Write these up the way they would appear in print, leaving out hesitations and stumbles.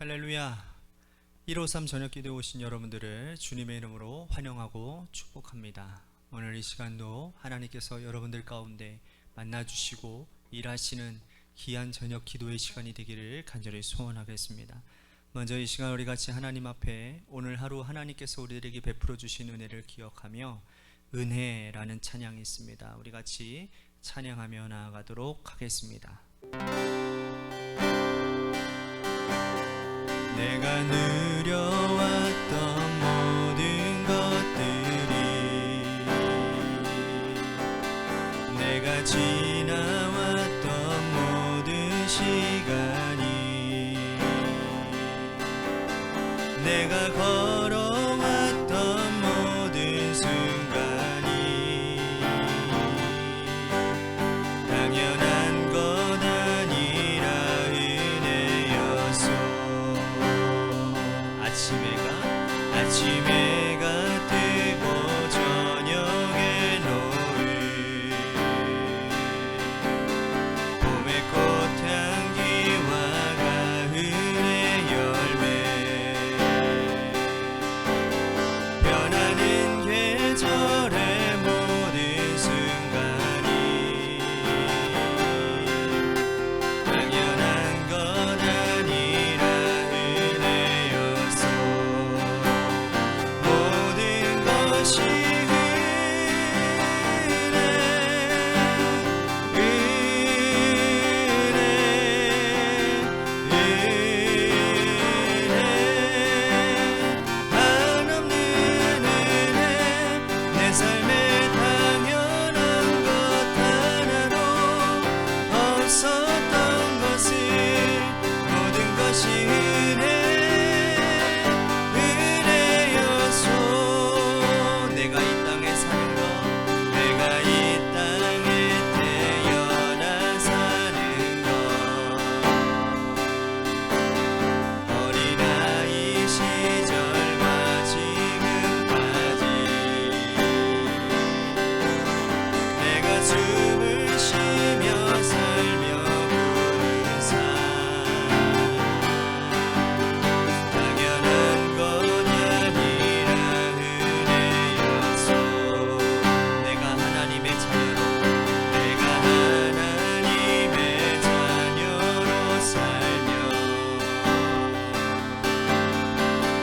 할렐루야. 153 저녁기도에 오신 여러분들을 주님의 이름으로 환영하고 축복합니다. 오늘 이 시간도 하나님께서 여러분들 가운데 만나주시고 일하시는 귀한 저녁 기도의 시간이 되기를 간절히 소원하겠습니다. 먼저 이 시간 우리 같이 하나님 앞에 오늘 하루 하나님께서 우리들에게 베풀어 주신 은혜를 기억하며 은혜라는 찬양이 있습니다. 우리 같이 찬양하며 나아가도록 하겠습니다. 내가 누려왔던 모든 것들이 내가 지나왔던 모든 시간이 내가 걸어왔던 모든 순간이 당연한 것 아니라 은혜였소. 아침 해가 뜨고 저녁에 노을 봄의 꽃향기와 가을의 열매 변하는 계절의 모든 순간이 당연한 것 아니라 은혜였소. 모든 것이 한없는 은혜 내 삶에 당연한 것 하나도 없었던 것을 모든 것이 은혜였소. 내가 이 땅에 사는 것 내가 이 땅에 태어나 사는 것 어린아이 시절과 지금까지 내가 숨을 쉬며 살며 부른 삶 당연한 것 아니라 은혜였소. 내가 하나님의 자녀로 살며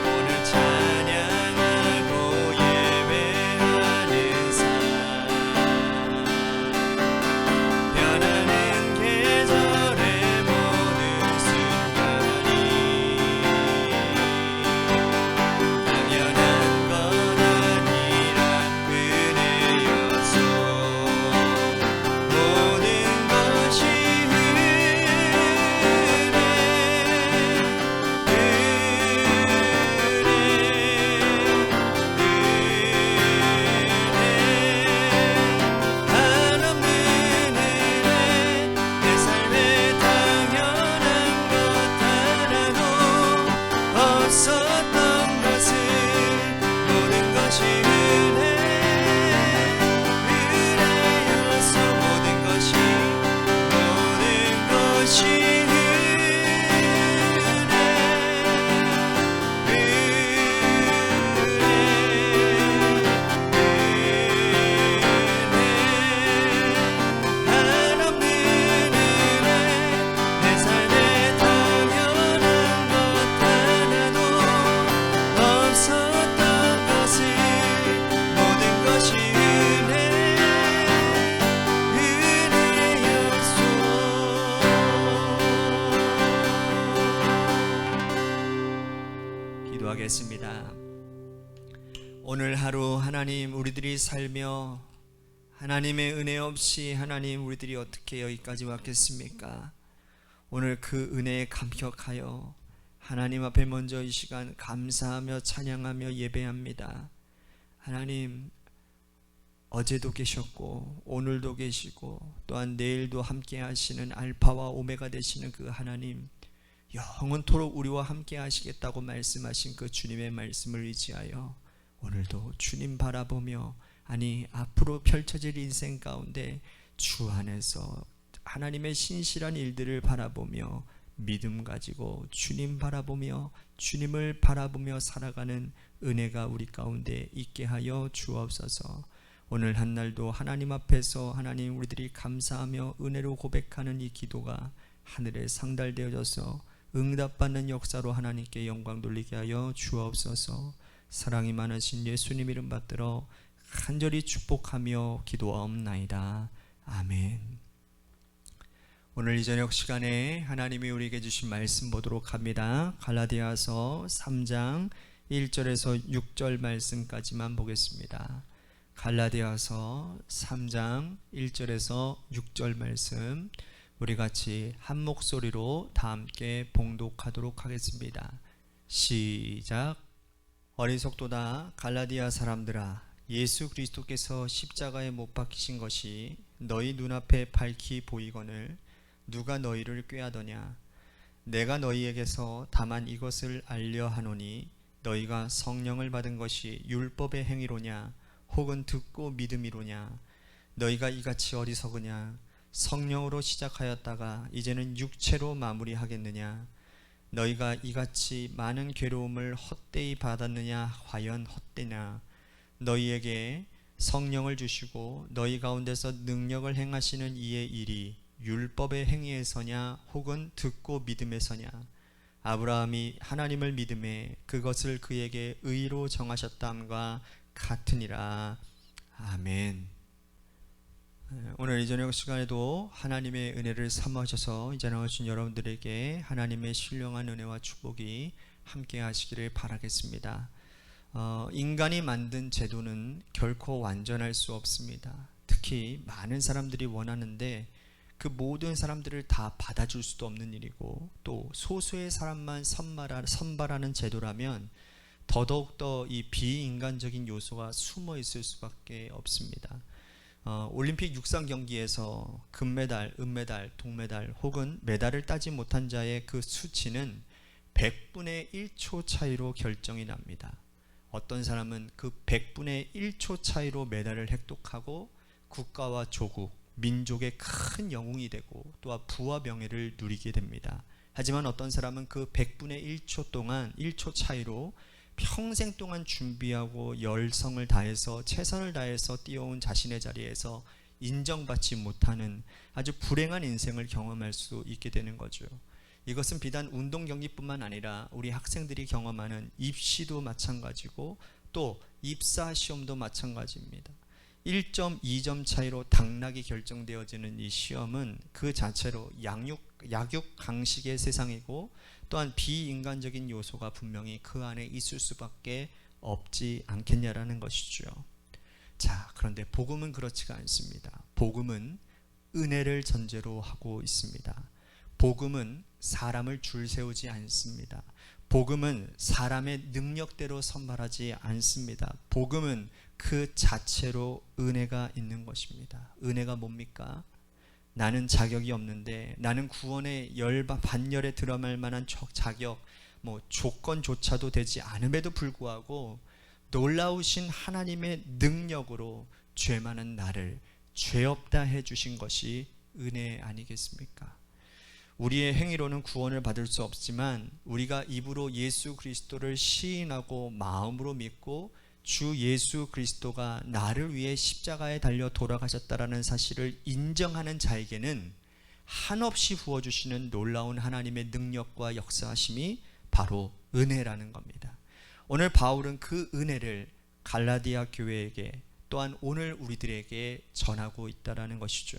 오늘 찬양하고 예배하는 삶 변하는 계절의 모든 순간이 당연한 것 아니라 은혜였소. 모든 것이 한없는 은혜 내 삶에 당연한 것 하나도 없었던 것을 모든 것이 은혜였어. 모든 것이 한없는 은혜 내 삶에 당연한 것 하나도 없었던 것을 모든 것이 은혜였소. 기도하겠습니다. 오늘 하루 하나님 우리들이 살며 하나님의 은혜 없이 하나님 우리들이 어떻게 여기까지 왔겠습니까? 오늘 그 은혜에 감격하여 하나님 앞에 먼저 이 시간 감사하며 찬양하며 예배합니다. 하나님 어제도 계셨고 오늘도 계시고 또한 내일도 함께 하시는 알파와 오메가 되시는 그 하나님 영원토록 우리와 함께 하시겠다고 말씀하신 그 주님의 말씀을 의지하여 오늘도 주님 바라보며 앞으로 펼쳐질 인생 가운데 주 안에서 하나님의 신실한 일들을 바라보며 믿음 가지고 주님 바라보며 주님을 바라보며 살아가는 은혜가 우리 가운데 있게 하여 주옵소서. 오늘 한날도 하나님 앞에서 하나님 우리들이 감사하며 은혜로 고백하는 이 기도가 하늘에 상달되어져서 응답받는 역사로 하나님께 영광 돌리게 하여 주옵소서. 사랑이 많으신 예수님 이름 받들어 간절히 축복하며 기도하옵나이다. 아멘. 오늘 이 저녁 시간에 하나님이 우리에게 주신 말씀 보도록 합니다. 갈라디아서 3장 1절에서 6절 말씀까지만 보겠습니다. 갈라디아서 3장 1절에서 6절 말씀 우리 같이 한 목소리로 다 함께 봉독하도록 하겠습니다. 시작. 어리석도다 갈라디아 사람들아, 예수 그리스도께서 십자가에 못 박히신 것이 너희 눈앞에 밝히 보이거늘 누가 너희를 꾀하더냐. 내가 너희에게서 다만 이것을 알려 하노니 너희가 성령을 받은 것이 율법의 행위로냐 혹은 듣고 믿음이로냐. 너희가 이같이 어리석으냐. 성령으로 시작하였다가 이제는 육체로 마무리하겠느냐. 너희가 이같이 많은 괴로움을 헛되이 받았느냐. 과연 헛되냐. 너희에게 성령을 주시고 너희 가운데서 능력을 행하시는 이의 일이 율법의 행위에서냐 혹은 듣고 믿음에서냐. 아브라함이 하나님을 믿음에 그것을 그에게 의로 정하셨다함과 같으니라. 아멘. 오늘 이 저녁 시간에도 하나님의 은혜를 삼으셔서 이 자리에 오신 여러분들에게 하나님의 신령한 은혜와 축복이 함께 하시기를 바라겠습니다. 인간이 만든 제도는 결코 완전할 수 없습니다. 특히 많은 사람들이 원하는데 그 모든 사람들을 다 받아줄 수도 없는 일이고, 또 소수의 사람만 선발하는 제도라면 더더욱더 이 비인간적인 요소가 숨어 있을 수밖에 없습니다. 올림픽 육상 경기에서 금메달, 은메달, 동메달 혹은 메달을 따지 못한 자의 그 수치는 100분의 1초 차이로 결정이 납니다. 어떤 사람은 그 100분의 1초 차이로 메달을 획득하고 국가와 조국, 민족의 큰 영웅이 되고 또한 부와 명예를 누리게 됩니다. 하지만 어떤 사람은 그 100분의 1초 동안 1초 차이로 평생 동안 준비하고 열성을 다해서 최선을 다해서 뛰어온 자신의 자리에서 인정받지 못하는 아주 불행한 인생을 경험할 수 있게 되는 거죠. 이것은 비단 운동 경기뿐만 아니라 우리 학생들이 경험하는 입시도 마찬가지고 또 입사 시험도 마찬가지입니다. 1.2점 차이로 당락이 결정되어지는 이 시험은 그 자체로 약육강식의 세상이고 또한 비인간적인 요소가 분명히 그 안에 있을 수밖에 없지 않겠냐라는 것이죠. 자, 그런데 복음은 그렇지가 않습니다. 복음은 은혜를 전제로 하고 있습니다. 복음은 사람을 줄 세우지 않습니다. 복음은 사람의 능력대로 선발하지 않습니다. 복음은 그 자체로 은혜가 있는 것입니다. 은혜가 뭡니까? 나는 자격이 없는데, 나는 구원의 반열에 들어갈 만한 자격, 조건조차도 되지 않음에도 불구하고 놀라우신 하나님의 능력으로 죄 많은 나를 죄 없다 해주신 것이 은혜 아니겠습니까? 우리의 행위로는 구원을 받을 수 없지만 우리가 입으로 예수 그리스도를 시인하고 마음으로 믿고 주 예수 그리스도가 나를 위해 십자가에 달려 돌아가셨다라는 사실을 인정하는 자에게는 한없이 부어주시는 놀라운 하나님의 능력과 역사하심이 바로 은혜라는 겁니다. 오늘 바울은 그 은혜를 갈라디아 교회에게 또한 오늘 우리들에게 전하고 있다는 것이죠.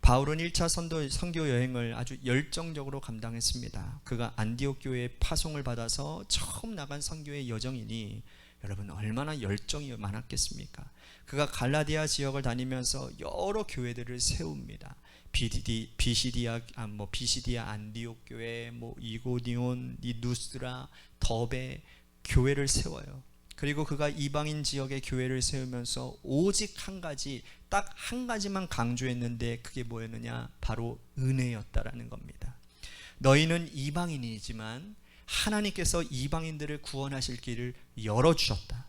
바울은 1차 선교 여행을 아주 열정적으로 감당했습니다. 그가 안디옥 교회에 파송을 받아서 처음 나간 선교의 여정이니 여러분 얼마나 열정이 많았겠습니까? 그가 갈라디아 지역을 다니면서 여러 교회들을 세웁니다. 비시디아 안디옥 교회, 이고니온, 누스라, 더베 교회를 세워요. 그리고 그가 이방인 지역의 교회를 세우면서 오직 한 가지, 딱 한 가지만 강조했는데 그게 뭐였느냐? 바로 은혜였다라는 겁니다. 너희는 이방인이지만 하나님께서 이방인들을 구원하실 길을 열어주셨다.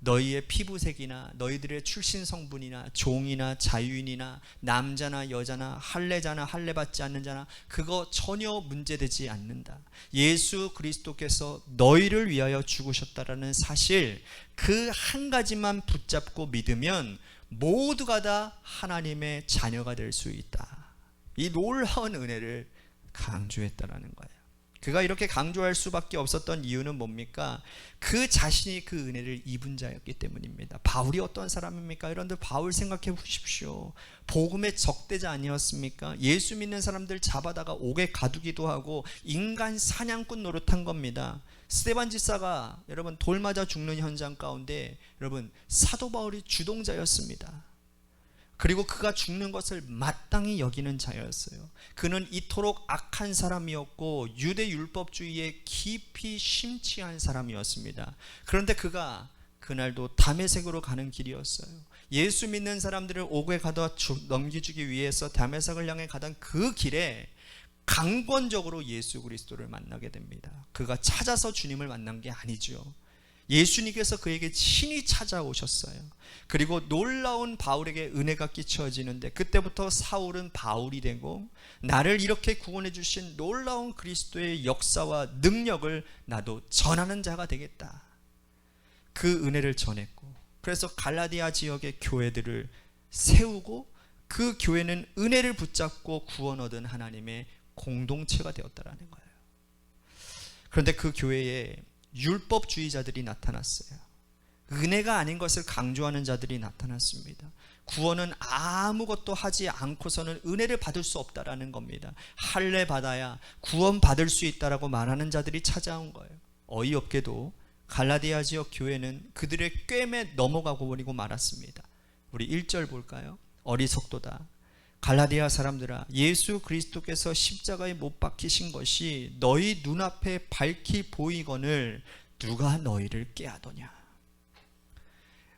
너희의 피부색이나 너희들의 출신 성분이나 종이나 자유인이나 남자나 여자나 할례자나 할례받지 않는 자나 그거 전혀 문제되지 않는다. 예수 그리스도께서 너희를 위하여 죽으셨다라는 사실, 그 한 가지만 붙잡고 믿으면 모두가 다 하나님의 자녀가 될 수 있다. 이 놀라운 은혜를 강조했다라는 거예요. 그가 이렇게 강조할 수밖에 없었던 이유는 뭡니까? 그 자신이 그 은혜를 입은 자였기 때문입니다. 바울이 어떤 사람입니까? 여러분들 바울 생각해 보십시오. 복음의 적대자 아니었습니까? 예수 믿는 사람들 잡아다가 옥에 가두기도 하고 인간 사냥꾼 노릇한 겁니다. 스데반 집사가 여러분 돌 맞아 죽는 현장 가운데 여러분 사도 바울이 주동자였습니다. 그리고 그가 죽는 것을 마땅히 여기는 자였어요. 그는 이토록 악한 사람이었고 유대 율법주의에 깊이 심취한 사람이었습니다. 그런데 그가 그날도 다메섹으로 가는 길이었어요. 예수 믿는 사람들을 옥에 가둬 넘겨주기 위해서 다메섹을 향해 가던 그 길에 강권적으로 예수 그리스도를 만나게 됩니다. 그가 찾아서 주님을 만난 게 아니죠. 예수님께서 그에게 친히 찾아오셨어요. 그리고 놀라운 바울에게 은혜가 끼쳐지는데 그때부터 사울은 바울이 되고 나를 이렇게 구원해 주신 놀라운 그리스도의 역사와 능력을 나도 전하는 자가 되겠다. 그 은혜를 전했고, 그래서 갈라디아 지역의 교회들을 세우고 그 교회는 은혜를 붙잡고 구원 얻은 하나님의 공동체가 되었다라는 거예요. 그런데 그 교회에 율법주의자들이 나타났어요. 은혜가 아닌 것을 강조하는 자들이 나타났습니다. 구원은 아무것도 하지 않고서는 은혜를 받을 수 없다라는 겁니다. 할례 받아야 구원 받을 수 있다라고 말하는 자들이 찾아온 거예요. 어이없게도 갈라디아 지역 교회는 그들의 꿰매 넘어가고 버리고 말았습니다. 우리 1절 볼까요? 어리석도다. 갈라디아 사람들아, 예수 그리스도께서 십자가에 못 박히신 것이 너희 눈앞에 밝히 보이거늘 누가 너희를 깨하더냐.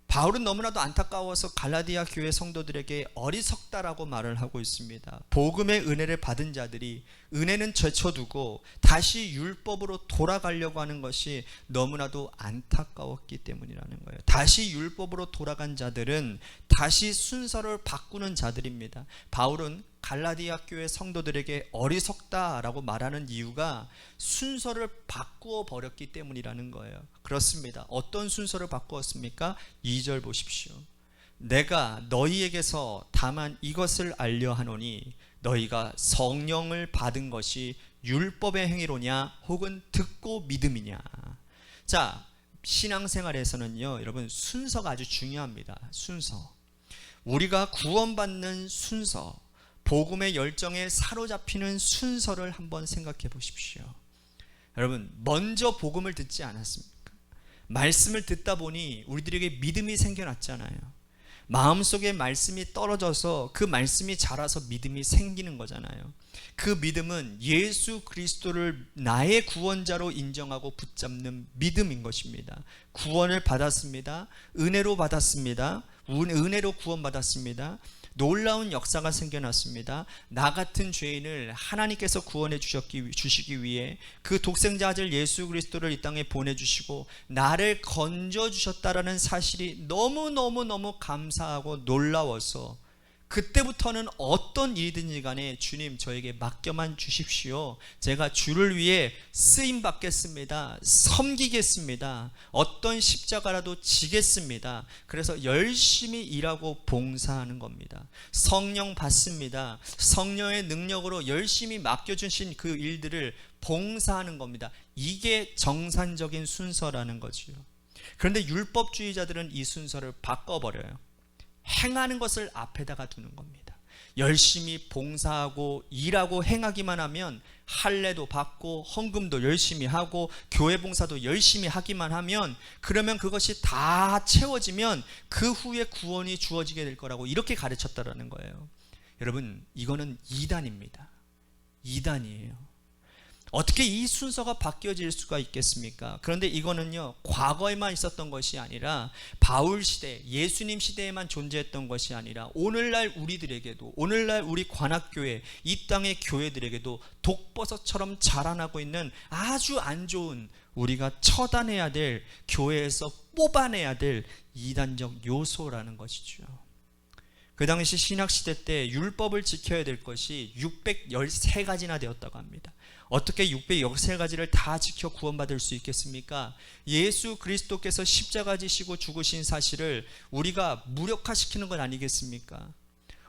바울은 너무나도 안타까워서 갈라디아 교회 성도들에게 어리석다라고 말을 하고 있습니다. 복음의 은혜를 받은 자들이 은혜는 제쳐두고 다시 율법으로 돌아가려고 하는 것이 너무나도 안타까웠기 때문이라는 거예요. 다시 율법으로 돌아간 자들은 다시 순서를 바꾸는 자들입니다. 바울은 갈라디아 교회 성도들에게 어리석다라고 말하는 이유가 순서를 바꾸어 버렸기 때문이라는 거예요. 그렇습니다. 어떤 순서를 바꾸었습니까? 2절 보십시오. 내가 너희에게서 다만 이것을 알려 하노니 너희가 성령을 받은 것이 율법의 행위로냐 혹은 듣고 믿음이냐. 자, 신앙생활에서는요, 여러분 순서가 아주 중요합니다. 순서. 우리가 구원받는 순서, 복음의 열정에 사로잡히는 순서를 한번 생각해 보십시오. 여러분, 먼저 복음을 듣지 않았습니까? 말씀을 듣다 보니 우리들에게 믿음이 생겨났잖아요. 마음속에 말씀이 떨어져서 그 말씀이 자라서 믿음이 생기는 거잖아요. 그 믿음은 예수 그리스도를 나의 구원자로 인정하고 붙잡는 믿음인 것입니다. 구원을 받았습니다. 은혜로 받았습니다. 은혜로 구원받았습니다. 놀라운 역사가 생겨났습니다. 나 같은 죄인을 하나님께서 구원해 주시기 위해 그 독생자 아들 예수 그리스도를 이 땅에 보내주시고 나를 건져주셨다라는 사실이 너무너무 감사하고 놀라워서 그때부터는 어떤 일이든지 간에 주님 저에게 맡겨만 주십시오. 제가 주를 위해 쓰임 받겠습니다. 섬기겠습니다. 어떤 십자가라도 지겠습니다. 그래서 열심히 일하고 봉사하는 겁니다. 성령 받습니다. 성령의 능력으로 열심히 맡겨주신 그 일들을 봉사하는 겁니다. 이게 정상적인 순서라는 거지요. 그런데 율법주의자들은 이 순서를 바꿔버려요. 행하는 것을 앞에다가 두는 겁니다. 열심히 봉사하고 일하고 행하기만 하면 할례도 받고 헌금도 열심히 하고 교회 봉사도 열심히 하기만 하면 그러면 그것이 다 채워지면 그 후에 구원이 주어지게 될 거라고 이렇게 가르쳤다라는 거예요. 여러분, 이거는 이단입니다. 이단이에요. 어떻게 이 순서가 바뀌어질 수가 있겠습니까? 그런데 이거는요, 과거에만 있었던 것이 아니라 바울 시대, 예수님 시대에만 존재했던 것이 아니라 오늘날 우리들에게도, 오늘날 우리 관악교회, 이 땅의 교회들에게도 독버섯처럼 자라나고 있는 아주 안 좋은, 우리가 처단해야 될, 교회에서 뽑아내야 될 이단적 요소라는 것이죠. 그 당시 신학시대 때 율법을 지켜야 될 것이 613가지나 되었다고 합니다. 어떻게 613가지를 다 지켜 구원받을 수 있겠습니까? 예수 그리스도께서 십자가 지시고 죽으신 사실을 우리가 무력화시키는 건 아니겠습니까?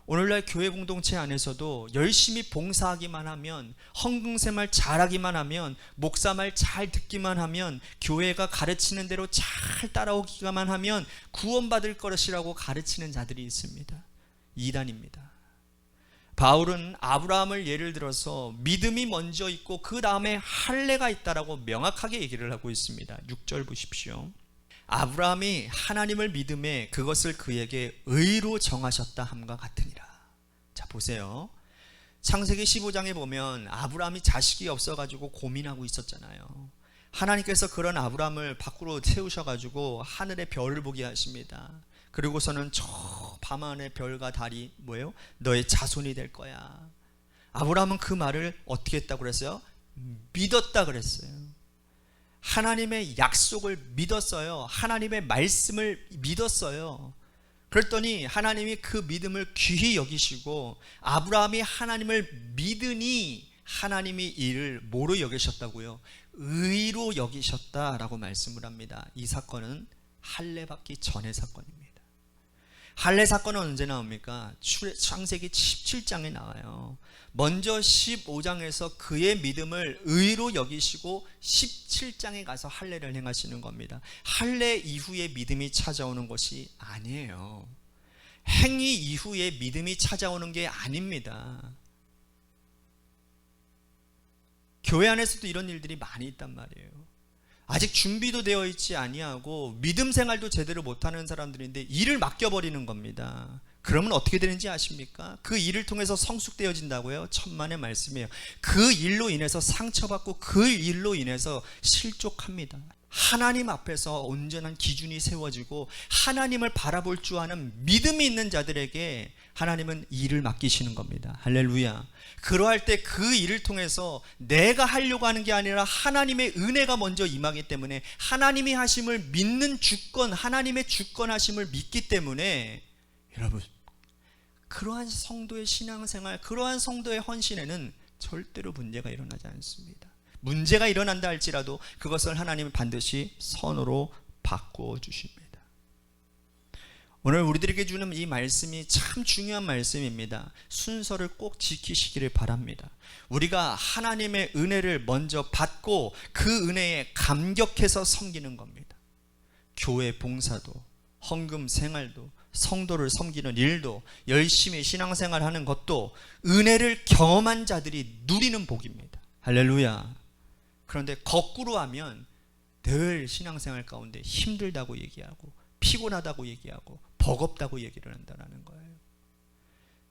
오늘날 교회 공동체 안에서도 열심히 봉사하기만 하면, 헌금생활 잘하기만 하면, 목사 말 잘 듣기만 하면, 교회가 가르치는 대로 잘 따라오기만 하면 구원받을 것이라고 가르치는 자들이 있습니다. 이단입니다. 바울은 아브라함을 예를 들어서 믿음이 먼저 있고 그 다음에 할례가 있다라고 명확하게 얘기를 하고 있습니다. 6절 보십시오. 아브라함이 하나님을 믿음에 그것을 그에게 의로 정하셨다 함과 같으니라. 자, 보세요. 창세기 15장에 보면 아브라함이 자식이 없어가지고 고민하고 있었잖아요. 하나님께서 그런 아브라함을 밖으로 세우셔가지고 하늘의 별을 보게 하십니다. 그리고서는 저 밤하늘의 별과 달이 뭐예요? 너의 자손이 될 거야. 아브라함은 그 말을 어떻게 했다고 그랬어요? 믿었다 그랬어요. 하나님의 약속을 믿었어요. 하나님의 말씀을 믿었어요. 그랬더니 하나님이 그 믿음을 귀히 여기시고, 아브라함이 하나님을 믿으니 하나님이 이를 뭐로 여기셨다고요? 의로 여기셨다라고 말씀을 합니다. 이 사건은 할례 받기 전의 사건입니다. 할례 사건은 언제 나옵니까? 창세기 17장에 나와요. 먼저 15장에서 그의 믿음을 의로 여기시고 17장에 가서 할례를 행하시는 겁니다. 할례 이후에 믿음이 찾아오는 것이 아니에요. 행위 이후에 믿음이 찾아오는 게 아닙니다. 교회 안에서도 이런 일들이 많이 있단 말이에요. 아직 준비도 되어 있지 아니하고 믿음 생활도 제대로 못하는 사람들인데 일을 맡겨버리는 겁니다. 그러면 어떻게 되는지 아십니까? 그 일을 통해서 성숙되어진다고요? 천만의 말씀이에요. 그 일로 인해서 상처받고 그 일로 인해서 실족합니다. 하나님 앞에서 온전한 기준이 세워지고 하나님을 바라볼 줄 아는 믿음이 있는 자들에게 하나님은 일을 맡기시는 겁니다. 할렐루야. 그러할 때 그 일을 통해서 내가 하려고 하는 게 아니라 하나님의 은혜가 먼저 임하기 때문에, 하나님이 하심을 믿는 주권, 하나님의 주권하심을 믿기 때문에, 여러분, 그러한 성도의 신앙생활, 그러한 성도의 헌신에는 절대로 문제가 일어나지 않습니다. 문제가 일어난다 할지라도 그것을 하나님은 반드시 선으로 바꾸어 주십니다. 오늘 우리들에게 주는 이 말씀이 참 중요한 말씀입니다. 순서를 꼭 지키시기를 바랍니다. 우리가 하나님의 은혜를 먼저 받고 그 은혜에 감격해서 섬기는 겁니다. 교회 봉사도, 헌금 생활도, 성도를 섬기는 일도, 열심히 신앙생활하는 것도 은혜를 경험한 자들이 누리는 복입니다. 할렐루야. 그런데 거꾸로 하면 늘 신앙생활 가운데 힘들다고 얘기하고 피곤하다고 얘기하고 버겁다고 얘기를 한다는 거예요.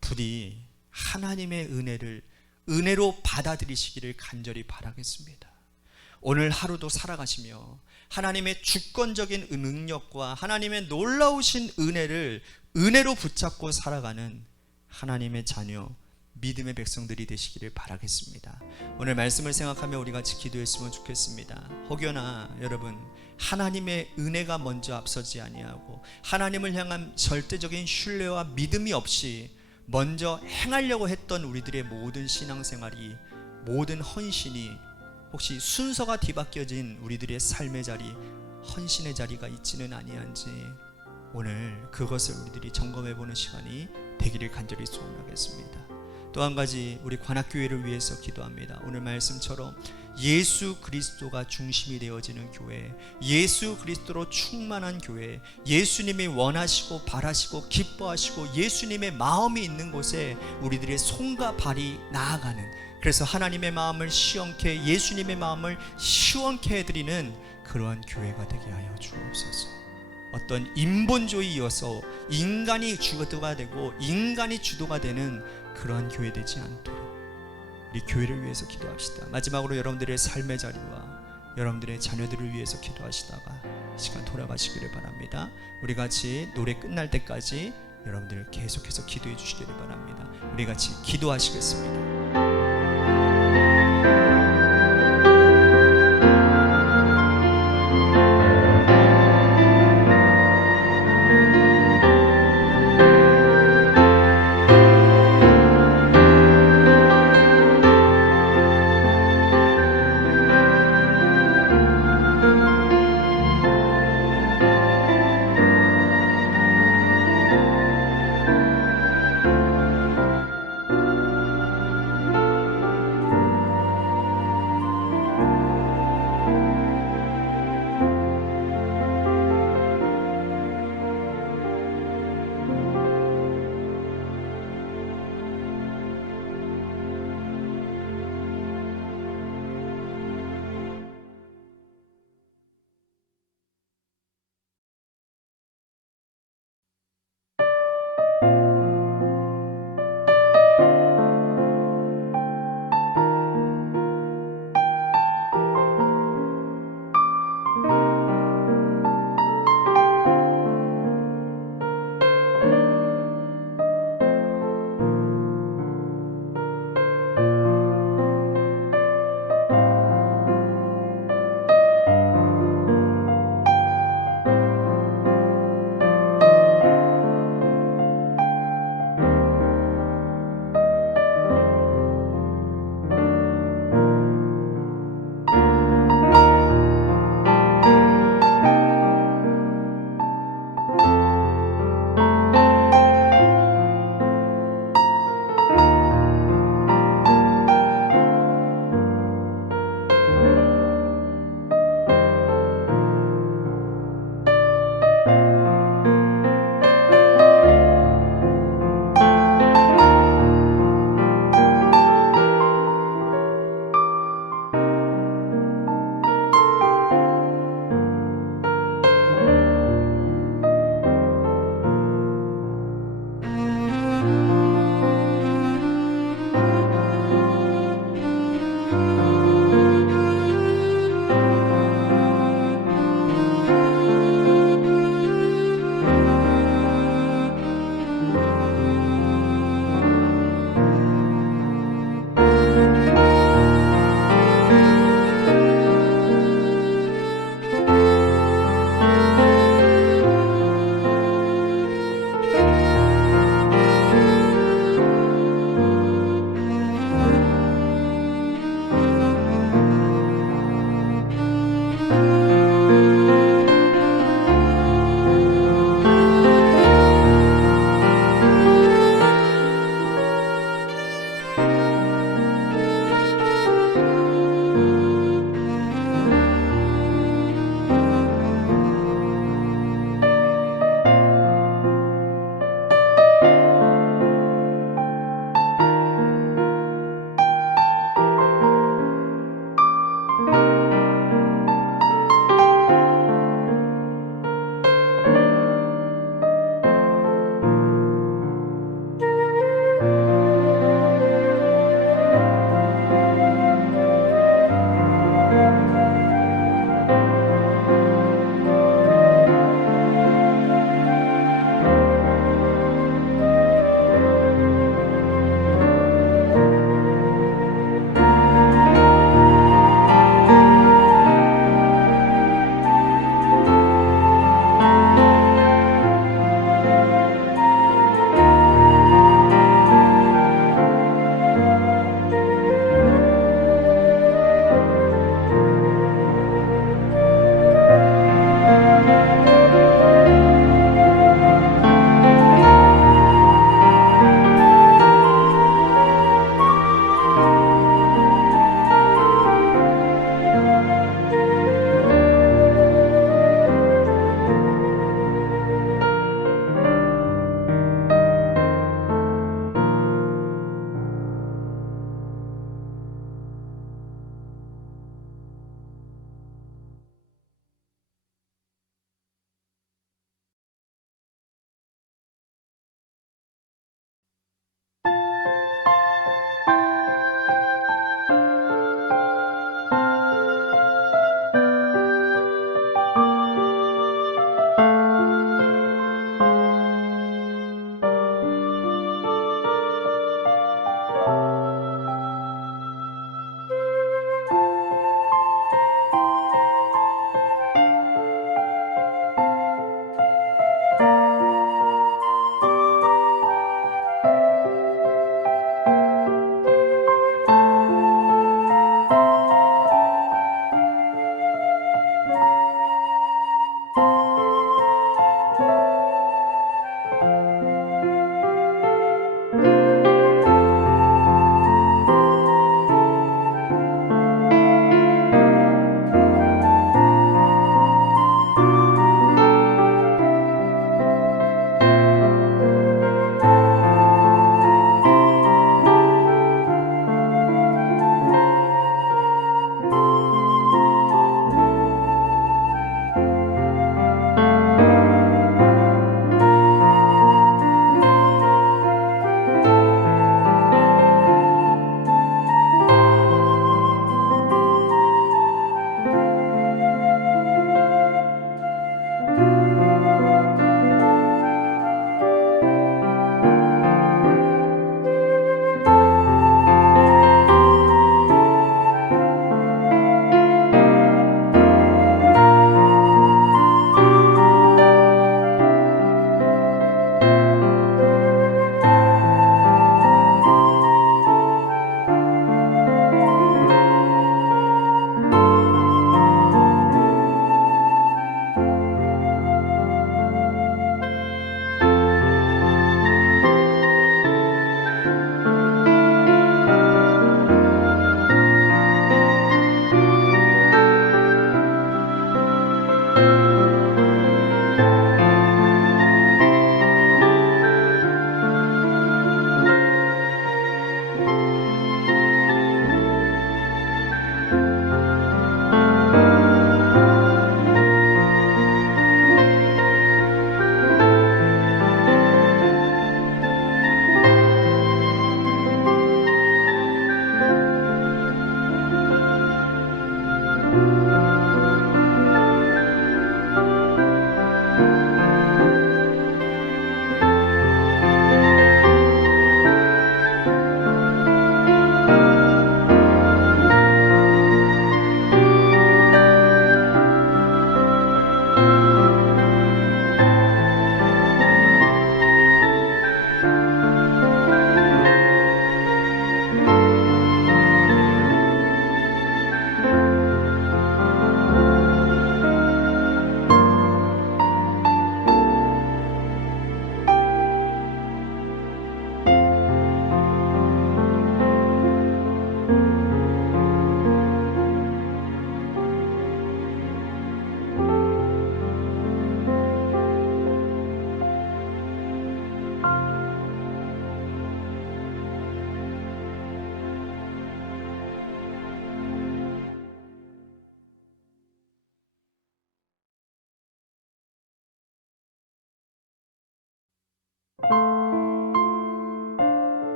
부디 하나님의 은혜를 은혜로 받아들이시기를 간절히 바라겠습니다. 오늘 하루도 살아가시며 하나님의 주권적인 능력과 하나님의 놀라우신 은혜를 은혜로 붙잡고 살아가는 하나님의 자녀, 믿음의 백성들이 되시기를 바라겠습니다. 오늘 말씀을 생각하며 우리 같이 기도했으면 좋겠습니다. 혹여나 여러분, 하나님의 은혜가 먼저 앞서지 아니하고 하나님을 향한 절대적인 신뢰와 믿음이 없이 먼저 행하려고 했던 우리들의 모든 신앙생활이, 모든 헌신이 혹시 순서가 뒤바뀌어진 우리들의 삶의 자리, 헌신의 자리가 있지는 아니한지 오늘 그것을 우리들이 점검해보는 시간이 되기를 간절히 소원하겠습니다. 또 한 가지, 우리 관악교회를 위해서 기도합니다. 오늘 말씀처럼 예수 그리스도가 중심이 되어지는 교회, 예수 그리스도로 충만한 교회, 예수님이 원하시고 바라시고 기뻐하시고 예수님의 마음이 있는 곳에 우리들의 손과 발이 나아가는, 그래서 하나님의 마음을 시원케, 예수님의 마음을 시원케 해드리는 그러한 교회가 되게 하여 주옵소서. 어떤 인본주의 이어서 인간이 주도가 되고 인간이 주도가 되는 그러한 교회 되지 않도록 우리 교회를 위해서 기도합시다. 마지막으로 여러분들의 삶의 자리와 여러분들의 자녀들을 위해서 기도하시다가 시간 돌아가시기를 바랍니다. 우리 같이 노래 끝날 때까지 여러분들 계속해서 기도해 주시기를 바랍니다. 우리 같이 기도하시겠습니다.